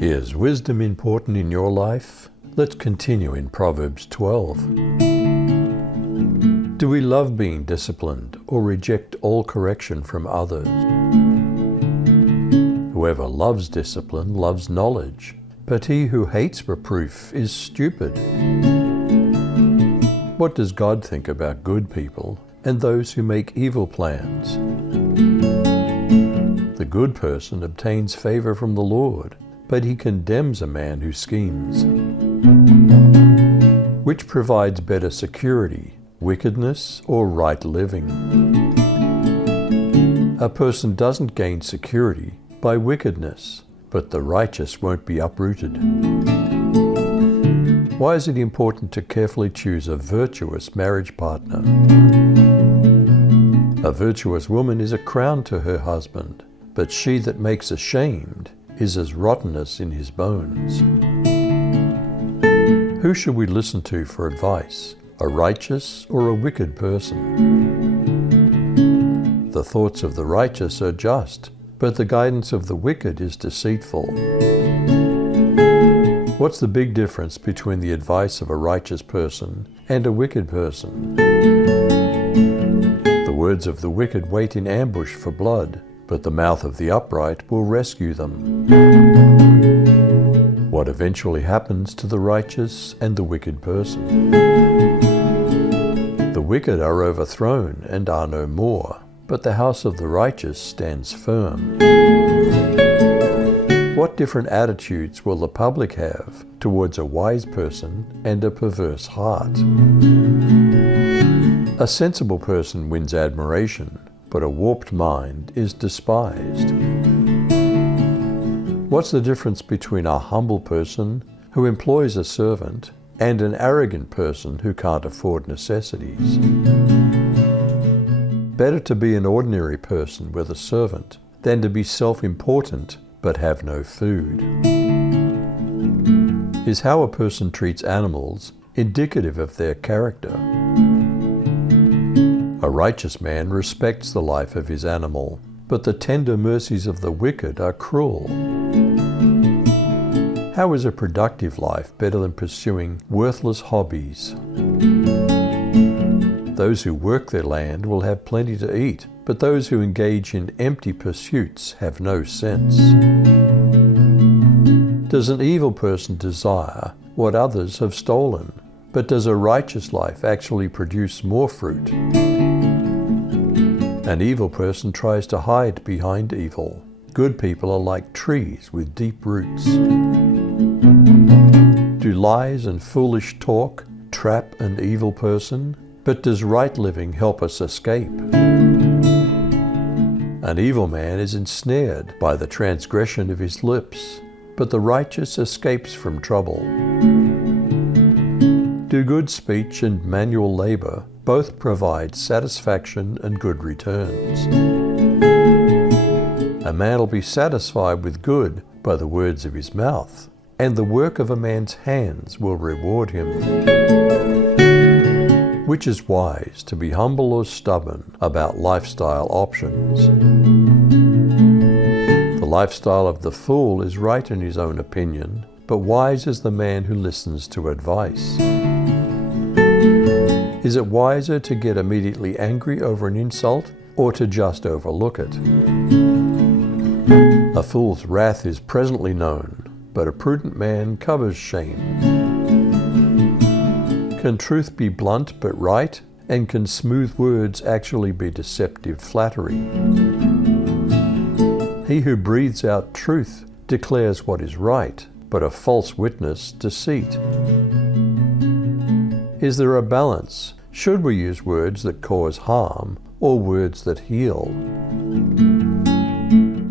Is wisdom important in your life? Let's continue in Proverbs 12. Do we love being disciplined or reject all correction from others? Whoever loves discipline loves knowledge, but he who hates reproof is stupid. What does God think about good people and those who make evil plans? The good person obtains favor from the Lord, but he condemns a man who schemes. Which provides better security, wickedness or right living? A person doesn't gain security by wickedness, but the righteous won't be uprooted. Why is it important to carefully choose a virtuous marriage partner? A virtuous woman is a crown to her husband, but she that makes ashamed is as rottenness in his bones. Who should we listen to for advice, a righteous or a wicked person? The thoughts of the righteous are just, but the guidance of the wicked is deceitful. What's the big difference between the advice of a righteous person and a wicked person? The words of the wicked wait in ambush for blood, but the mouth of the upright will rescue them. What eventually happens to the righteous and the wicked person? The wicked are overthrown and are no more, but the house of the righteous stands firm. What different attitudes will the public have towards a wise person and a perverse heart? A sensible person wins admiration, but a warped mind is despised. What's the difference between a humble person who employs a servant and an arrogant person who can't afford necessities? Better to be an ordinary person with a servant than to be self-important but have no food. Is how a person treats animals indicative of their character? A righteous man respects the life of his animal, but the tender mercies of the wicked are cruel. How is a productive life better than pursuing worthless hobbies? Those who work their land will have plenty to eat, but those who engage in empty pursuits have no sense. Does an evil person desire what others have stolen? But does a righteous life actually produce more fruit? An evil person tries to hide behind evil. Good people are like trees with deep roots. Do lies and foolish talk trap an evil person? But does right living help us escape? An evil man is ensnared by the transgression of his lips, but the righteous escapes from trouble. Do good speech and manual labor both provide satisfaction and good returns? A man will be satisfied with good by the words of his mouth, and the work of a man's hands will reward him. Which is wise, to be humble or stubborn about lifestyle options? The lifestyle of the fool is right in his own opinion, but wise is the man who listens to advice. Is it wiser to get immediately angry over an insult or to just overlook it? A fool's wrath is presently known, but a prudent man covers shame. Can truth be blunt but right? And can smooth words actually be deceptive flattery? He who breathes out truth declares what is right, but a false witness deceit. Is there a balance? Should we use words that cause harm or words that heal?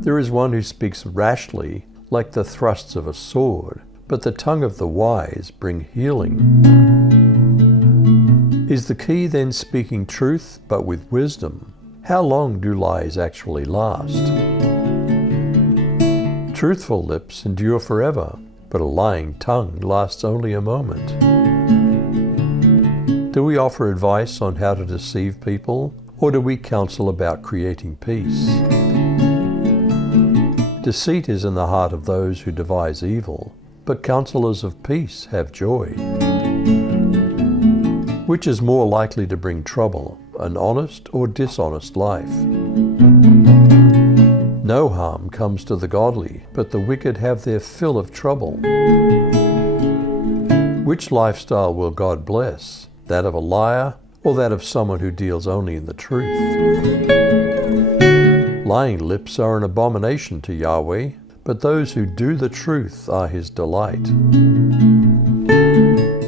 There is one who speaks rashly like the thrusts of a sword, but the tongue of the wise bring healing. Is the key then speaking truth but with wisdom? How long do lies actually last? Truthful lips endure forever, but a lying tongue lasts only a moment. Do we offer advice on how to deceive people, or do we counsel about creating peace? Deceit is in the heart of those who devise evil, but counselors of peace have joy. Which is more likely to bring trouble, an honest or dishonest life? No harm comes to the godly, but the wicked have their fill of trouble. Which lifestyle will God bless? That of a liar or that of someone who deals only in the truth? Lying lips are an abomination to Yahweh, but those who do the truth are his delight.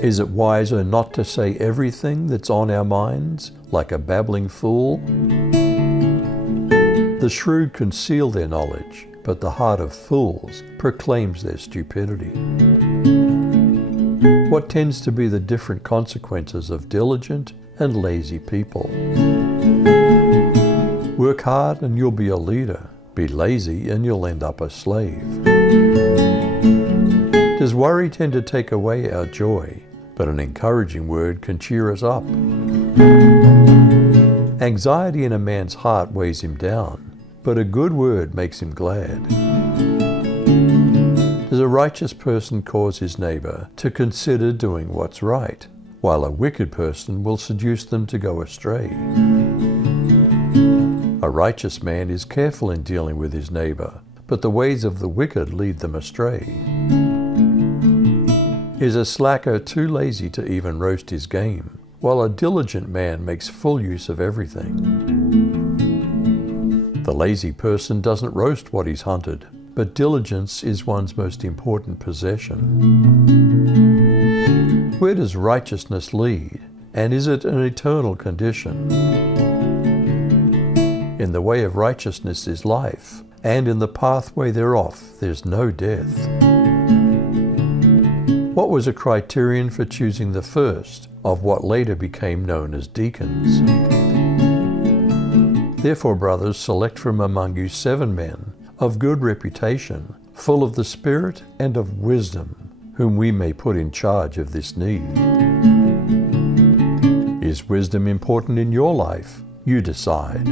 Is it wiser not to say everything that's on our minds, like a babbling fool? The shrewd conceal their knowledge, but the heart of fools proclaims their stupidity. What tends to be the different consequences of diligent and lazy people? Work hard and you'll be a leader. Be lazy and you'll end up a slave. Does worry tend to take away our joy? But an encouraging word can cheer us up. Anxiety in a man's heart weighs him down, but a good word makes him glad. Does a righteous person cause his neighbor to consider doing what's right, while a wicked person will seduce them to go astray? A righteous man is careful in dealing with his neighbor, but the ways of the wicked lead them astray. Is a slacker too lazy to even roast his game, while a diligent man makes full use of everything? The lazy person doesn't roast what he's hunted, but diligence is one's most important possession. Where does righteousness lead, and is it an eternal condition? In the way of righteousness is life, and in the pathway thereof there's no death. What was a criterion for choosing the first of what later became known as deacons? Therefore, brothers, select from among you 7 men of good reputation, full of the Spirit and of wisdom, whom we may put in charge of this need. Is wisdom important in your life? You decide.